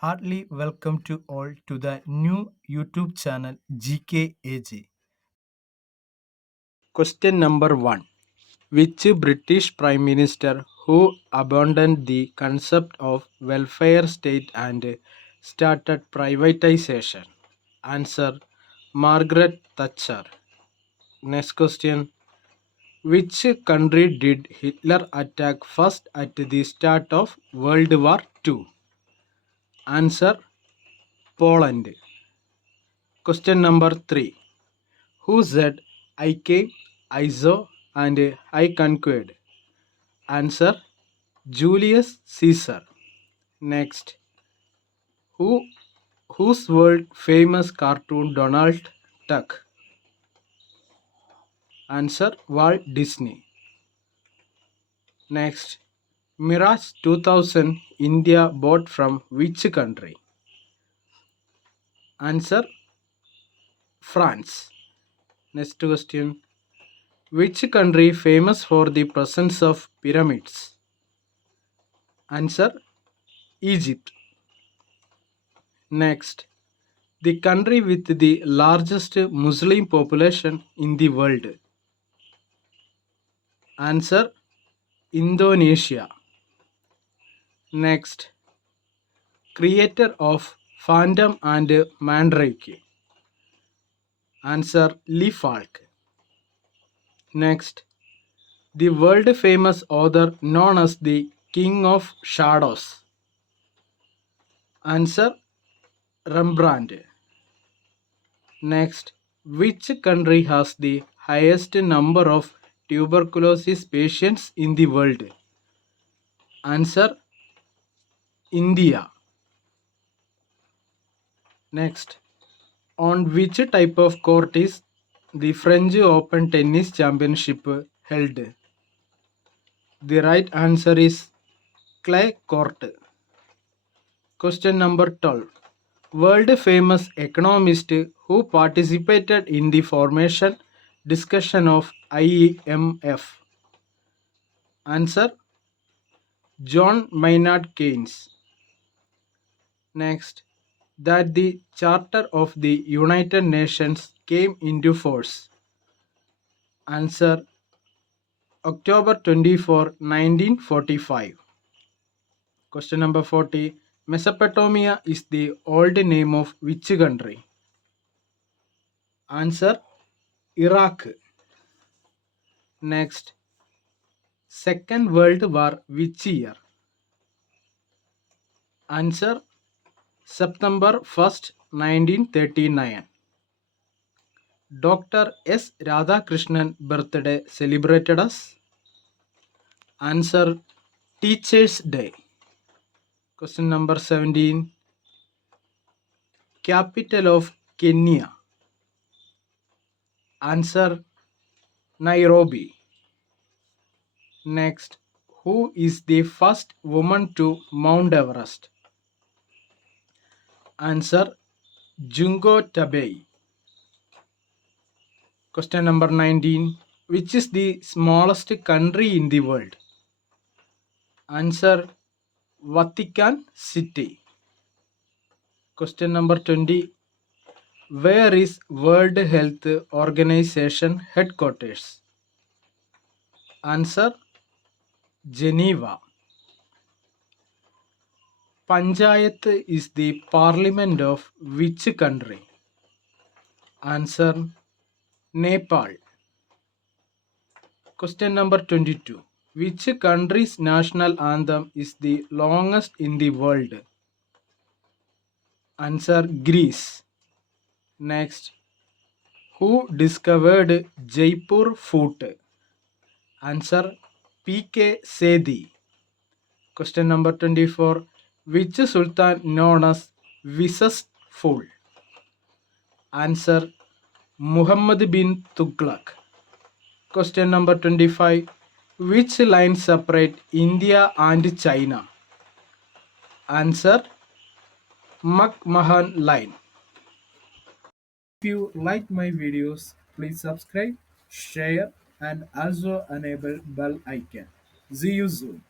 Heartily welcome to all to the new YouTube channel GKAG. Question number 1. Which British Prime Minister who abandoned the concept of welfare state and started privatization? Answer: Margaret Thatcher. Next question. Which country did Hitler attack first at the start of World War II? Answer: Poland. Question number 3. Who said I came, I saw, and I conquered? Answer: Julius Caesar. Next. Who whose world famous cartoon Donald Duck? Answer: Walt Disney. Next. Mirage 2000 India bought from which country? Answer: France. Next question. Which country famous for the presence of pyramids? Answer: Egypt. Next. The country with the largest Muslim population in the world. Answer: Indonesia. Next. Creator of Phantom and Mandrake. Answer: Lee Falk. Next. The world famous author known as the King of Shadows. Answer: Rembrandt. Next. Which country has the highest number of tuberculosis patients in the world? Answer: India. Next. On which type of court is the French Open Tennis Championship held? The right answer is clay court. Question number 12. World famous economist who participated in the formation discussion of IMF. Answer: John Maynard Keynes. Next. That the Charter of the United Nations came into force. Answer: October 24, 1945. Question number 40. Mesopotamia is the old name of which country? Answer: Iraq. Next. Second World War which year? Answer: September 1st, 1939. Dr. S. Radhakrishnan birthday celebrated as? Answer: Teachers Day. Question number 17. Capital of Kenya? Answer: Nairobi. Next. Who is the first woman to Mount Everest? Answer: Junko Tabei. Question number 19. Which is the smallest country in the world? Answer: Vatican City. Question number 20. Where is World Health Organization headquarters? Answer: Geneva. Panchayat is the parliament of which country? Answer: Nepal. Question number 22. Which country's national anthem is the longest in the world? Answer: Greece. Next. Who discovered Jaipur Fort? Answer: P.K. Sethi. Question number 24. Which sultan known as Wisest Fool? Answer: Muhammad bin Tughlaq. Question number 25. Which line separate India and China? Answer: McMahon line. If you like my videos, please subscribe, share, and also enable bell icon. See you soon.